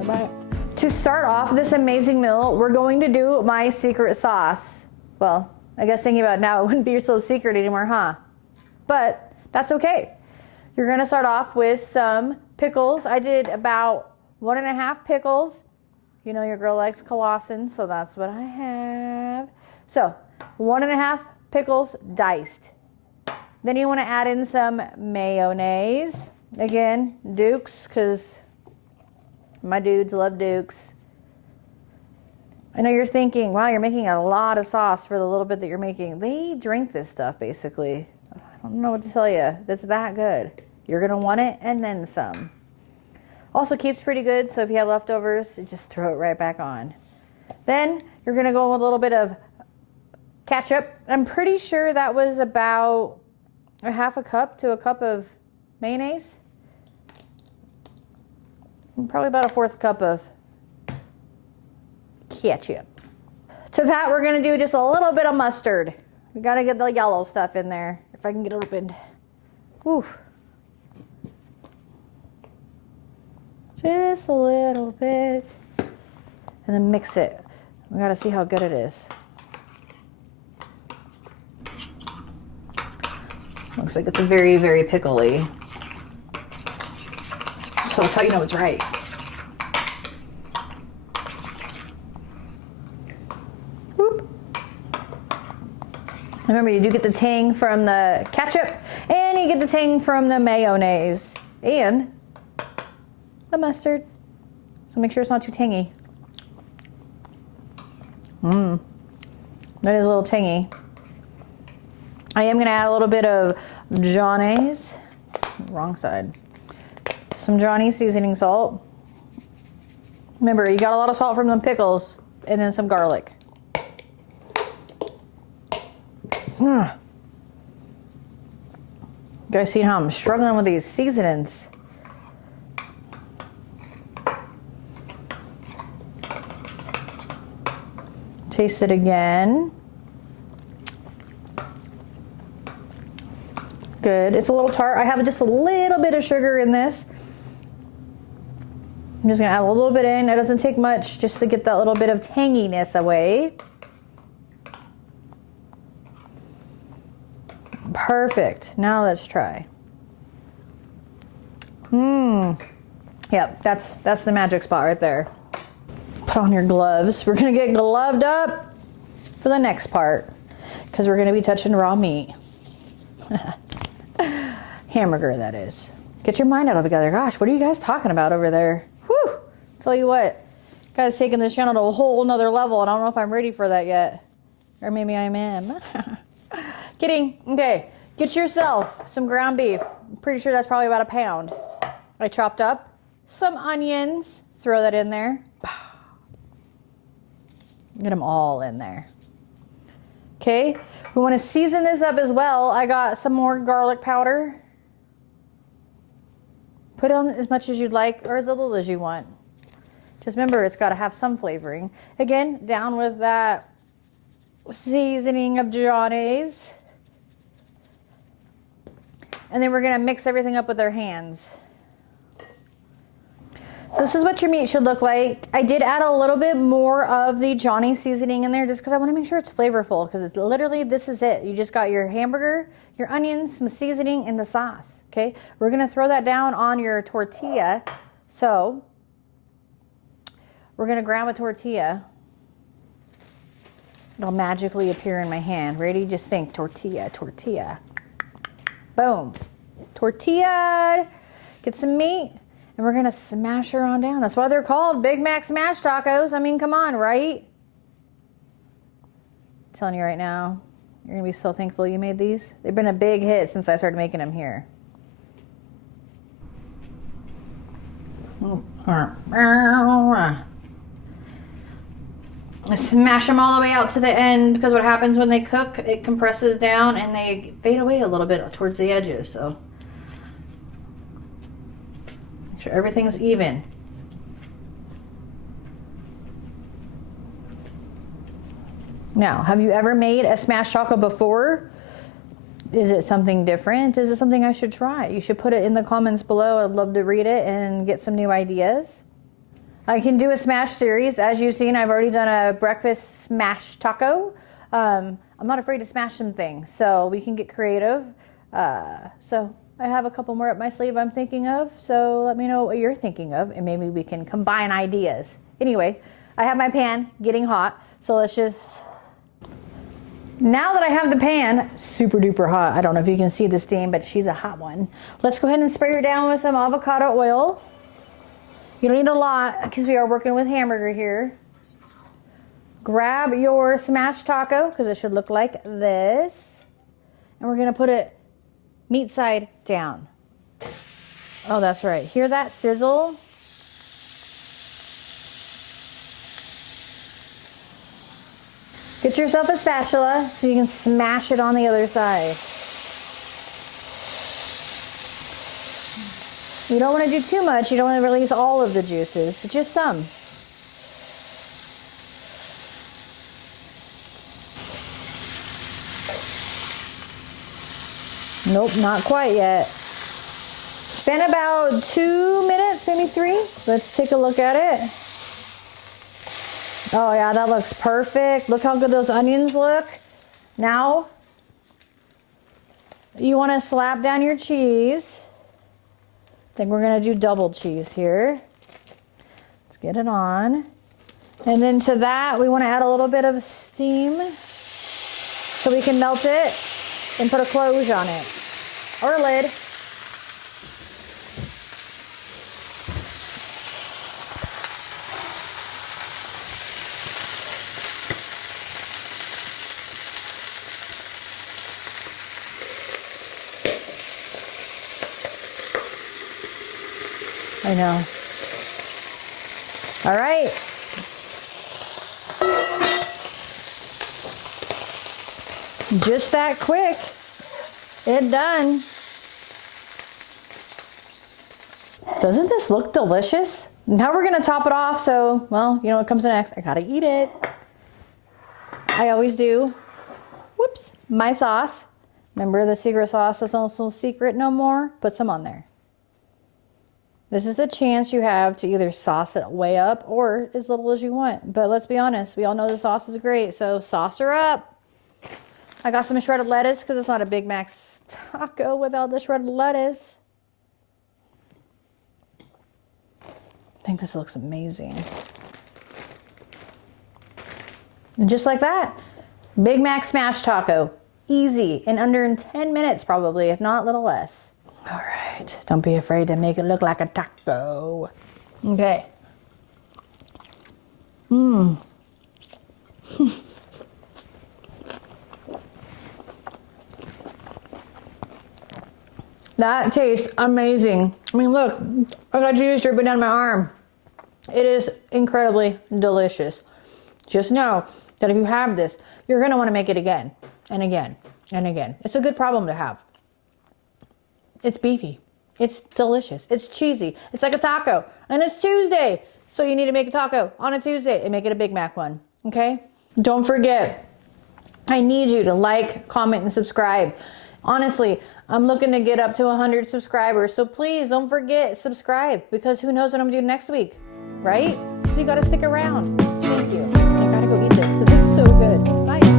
wanna buy it. To start off this amazing meal, we're going to do my secret sauce. Well, I guess thinking about it now, it wouldn't be so secret anymore, huh? But that's okay. You're gonna start off with some pickles. I did about 1.5 pickles. You know your girl likes Colossans, so that's what I have. So 1.5 pickles diced. Then you wanna add in some mayonnaise. Again, Duke's, because my dudes love Duke's. I know you're thinking, wow, you're making a lot of sauce for the little bit that you're making. They drink this stuff, basically. I don't know what to tell you. That's that good. You're gonna want it and then some. Also keeps pretty good, so if you have leftovers, just throw it right back on. Then you're gonna go with a little bit of ketchup. I'm pretty sure that was about 1/2 cup to 1 cup of mayonnaise. And probably about 1/4 cup of ketchup. To that, we're gonna do just a little bit of mustard. We gotta get the yellow stuff in there, if I can get it opened. Whew. Just a little bit. And then mix it. We gotta see how good it is. Looks like it's very, very pickly. So that's how you know it's right. Whoop. Remember, you do get the tang from the ketchup, and you get the tang from the mayonnaise, and the mustard. So make sure it's not too tangy. That is a little tangy. I am gonna add a little bit of Johnny's, wrong side. Some Johnny seasoning salt. Remember, you got a lot of salt from the pickles, and then some garlic. You guys see how I'm struggling with these seasonings? Taste it again. Good. It's a little tart. I have just a little bit of sugar in this. I'm just gonna add a little bit in. It doesn't take much just to get that little bit of tanginess away. Perfect. Now let's try. Yep, that's the magic spot right there. Put on your gloves. We're gonna get gloved up for the next part because we're gonna be touching raw meat. Hamburger, that is. Get your mind out of together. Gosh, what are you guys talking about over there? Whew! Tell you what, guys, taking this channel to a whole nother level, and I don't know if I'm ready for that yet. Or maybe I am. Kidding. Okay, get yourself some ground beef. I'm pretty sure that's probably about 1 pound. I chopped up some onions. Throw that in there. Get them all in there. Okay, we want to season this up as well. I got some more garlic powder. Put on as much as you'd like or as little as you want. Just remember, it's got to have some flavoring. Again, down with that seasoning of Johnny's. And then we're going to mix everything up with our hands. So this is what your meat should look like. I did add a little bit more of the Johnny seasoning in there just because I want to make sure it's flavorful, because it's literally, this is it. You just got your hamburger, your onions, some seasoning, and the sauce, okay? We're going to throw that down on your tortilla. So we're going to grab a tortilla. It'll magically appear in my hand. Ready? Just think, tortilla, tortilla. Boom. Tortilla. Get some meat. And we're gonna smash her on down. That's why they're called Big Mac Smash Tacos. I mean, come on, right? I'm telling you right now, you're gonna be so thankful you made these. They've been a big hit since I started making them here. Smash them all the way out to the end, because what happens when they cook, it compresses down and they fade away a little bit towards the edges. So make sure everything's even. Now, have you ever made a smashed taco before? Is it something different? Is it something I should try? You should put it in the comments below. I'd love to read it and get some new ideas. I can do a smash series. As you've seen, I've already done a breakfast smash taco. I'm not afraid to smash some things, so we can get creative. So I have a couple more up my sleeve I'm thinking of, so let me know what you're thinking of, and maybe we can combine ideas. Anyway, I have my pan getting hot, so let's just... Now that I have the pan super duper hot, I don't know if you can see the steam, but she's a hot one. Let's go ahead and spray her down with some avocado oil. You don't need a lot because we are working with hamburger here. Grab your smashed taco, because it should look like this. And we're gonna put it meat side down. Oh, that's right. Hear that sizzle? Get yourself a spatula so you can smash it on the other side. You don't want to do too much. You don't want to release all of the juices, just some. Nope, not quite yet. It's been about 2 minutes, maybe 3. Let's take a look at it. Oh yeah, that looks perfect. Look how good those onions look. Now, you want to slap down your cheese. I think we're going to do double cheese here. Let's get it on. And then to that, we want to add a little bit of steam so we can melt it and put a close on it, or a lid. I know. All right. Just that quick. It done. Doesn't this look delicious? Now we're gonna top it off, so, well, you know what comes next. I gotta eat it. I always do. Whoops, my sauce. Remember, the secret sauce is also secret no more? Put some on there. This is the chance you have to either sauce it way up or as little as you want. But let's be honest, we all know the sauce is great, so sauce her up. I got some shredded lettuce because it's not a Big Mac's taco without the shredded lettuce. I think this looks amazing. And just like that, Big Mac smash taco. Easy, in under 10 minutes probably, if not a little less. All right, don't be afraid to make it look like a taco. Okay. Mmm. That tastes amazing. I mean, look, I got juice dripping down my arm. It is incredibly delicious. Just know that if you have this, you're gonna wanna make it again and again and again. It's a good problem to have. It's beefy. It's delicious. It's cheesy. It's like a taco. And it's Tuesday. So you need to make a taco on a Tuesday and make it a Big Mac one. Okay? Don't forget, I need you to like, comment, and subscribe. Honestly, I'm looking to get up to 100 subscribers. So please don't forget, subscribe. Because who knows what I'm going to do next week. Right? So you got to stick around. Thank you. I got to go eat this because it's so good. Bye.